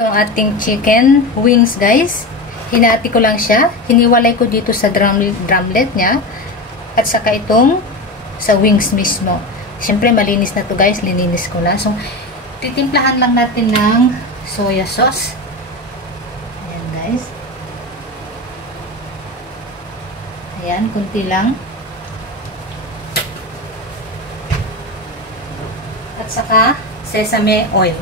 Ito ang ating chicken wings, guys. Hinati ko lang siya. Hiniwalay ko dito sa drumlet niya. At saka itong sa wings mismo. Siyempre, malinis na to, guys. Lininis ko na. So, titimplahan lang natin ng soya sauce. Ayan, guys. Ayan, kunti lang. At saka, sesame oil.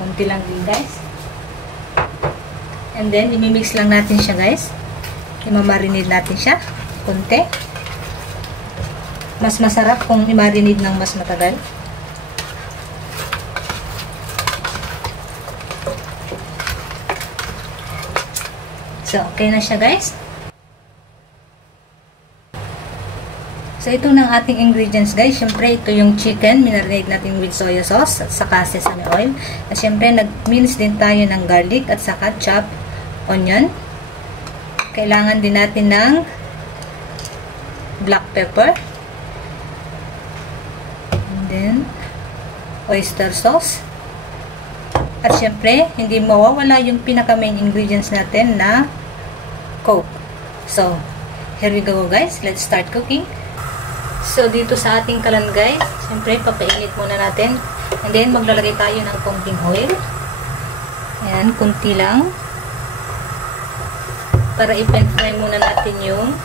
Kunti lang din, guys. And then, imimix lang natin siya, guys. Imamarinate natin siya. Kunti. Mas masarap kung imarinate ng mas matagal. So, okay na siya, guys. So, ito ng ating ingredients, guys. Siyempre, ito yung chicken. Minarinate natin with soya sauce at saka sesame oil. At siyempre, nag-mince din tayo ng garlic at saka chopped onion. Kailangan din natin ng black pepper. And then, oyster sauce. At siyempre, hindi mawawala yung pinaka-main ingredients natin na Coke. So, here we go, guys. Let's start cooking. So, dito sa ating kalan, guys, siyempre, papainit muna natin. And then, maglalagay tayo ng konting oil. Ayan, kunti lang. Para i-pan-fry muna natin yung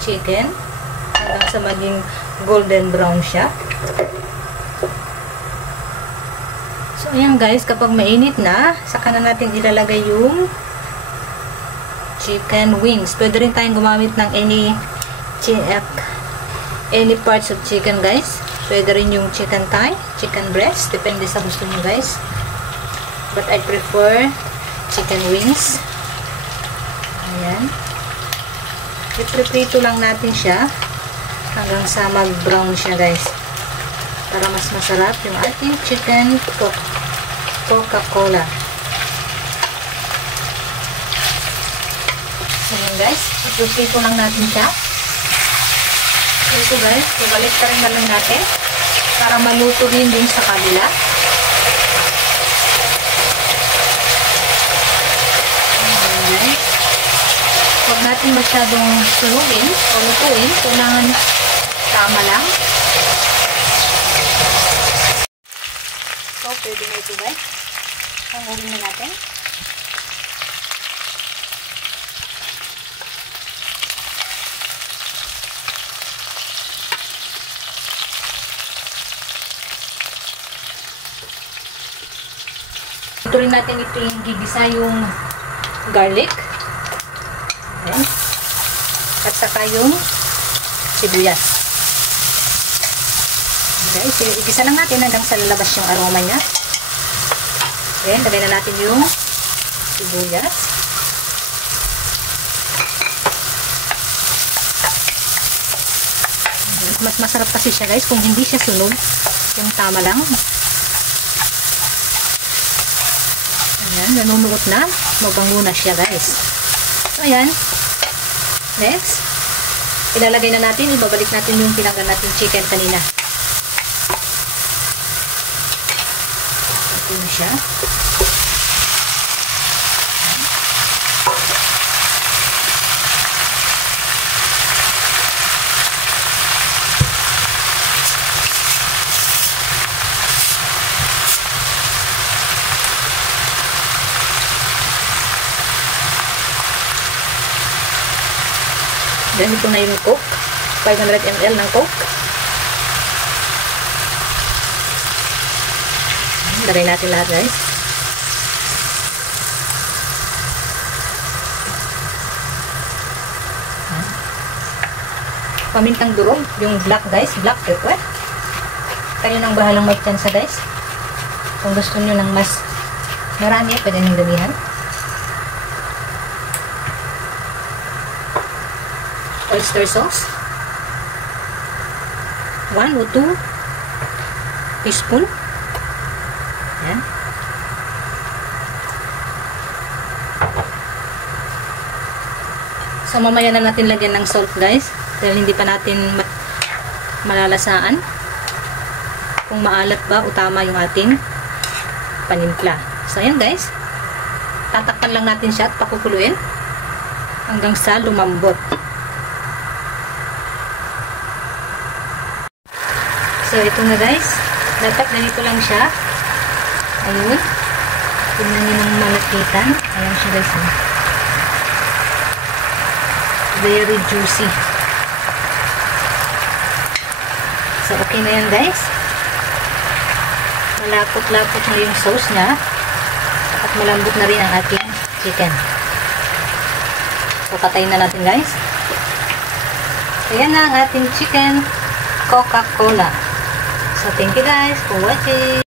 chicken. Hanggang sa maging golden brown siya. So, ayan, guys, kapag mainit na, saka na natin ilalagay yung chicken wings. Pwede rin tayong gumamit ng any parts of chicken, guys. Pwede rin yung chicken thigh, chicken breast, depende sa gusto nyo, guys. But I prefer chicken wings. Ayan. I-prito lang natin siya hanggang sa mag-brown siya, guys. Para mas masarap yung ating chicken Coca-Cola. Ayan, guys. I-prito lang natin siya. Ito, guys, ibalik ka rin na lang natin para maluto rin din sa kabila. Ayan. Huwag natin masyadong sunugin o lutuin. Kailangan tama lang. So, pwede na ito, guys. Pangurin na natin. Ito rin natin ito yung gigisa yung garlic. Ayan. At saka yung sibuyas. Okay, igisa lang natin hanggang sa lalabas yung aroma niya. Ayan, lagay na natin yung sibuyas. Mas masarap kasi siya, guys, kung hindi siya sunog. Yung tama lang. Ayan, nanunuot na. Mabango na siya, guys. So, ayan. Next, ilalagay na natin, ibabalik natin yung pinanggan natin chicken kanina. Ito na siya. Then, ito na yung Coke. 500 ml ng Coke. Lagay natin lahat, guys. Pamintang durog. Yung black, guys. Black pepper. Kayo nang bahalang magtsansa, guys. Kung gusto nyo ng mas marami, pwede nyo damihan. Oyster sauce 1 o 2 teaspoon. Ayan. So mamaya na natin lagyan ng salt, guys, dahil hindi pa natin malalasaan kung maalat ba o tama yung ating panimpla. So, ayan guys. Tatakpan lang natin siya at pakukuluin hanggang sa lumambot. So, ito na guys. Dapat ganito lang siya. Ayun. Tingnan nyo ng malapitan. Ayan siya guys. Very juicy. So, okay na yan guys. Malapot-lapot na yung sauce niya. At malambot na rin ang ating chicken. So, patayin na natin guys. Ayan na ang ating chicken Coca-Cola. So, thank you guys for watching.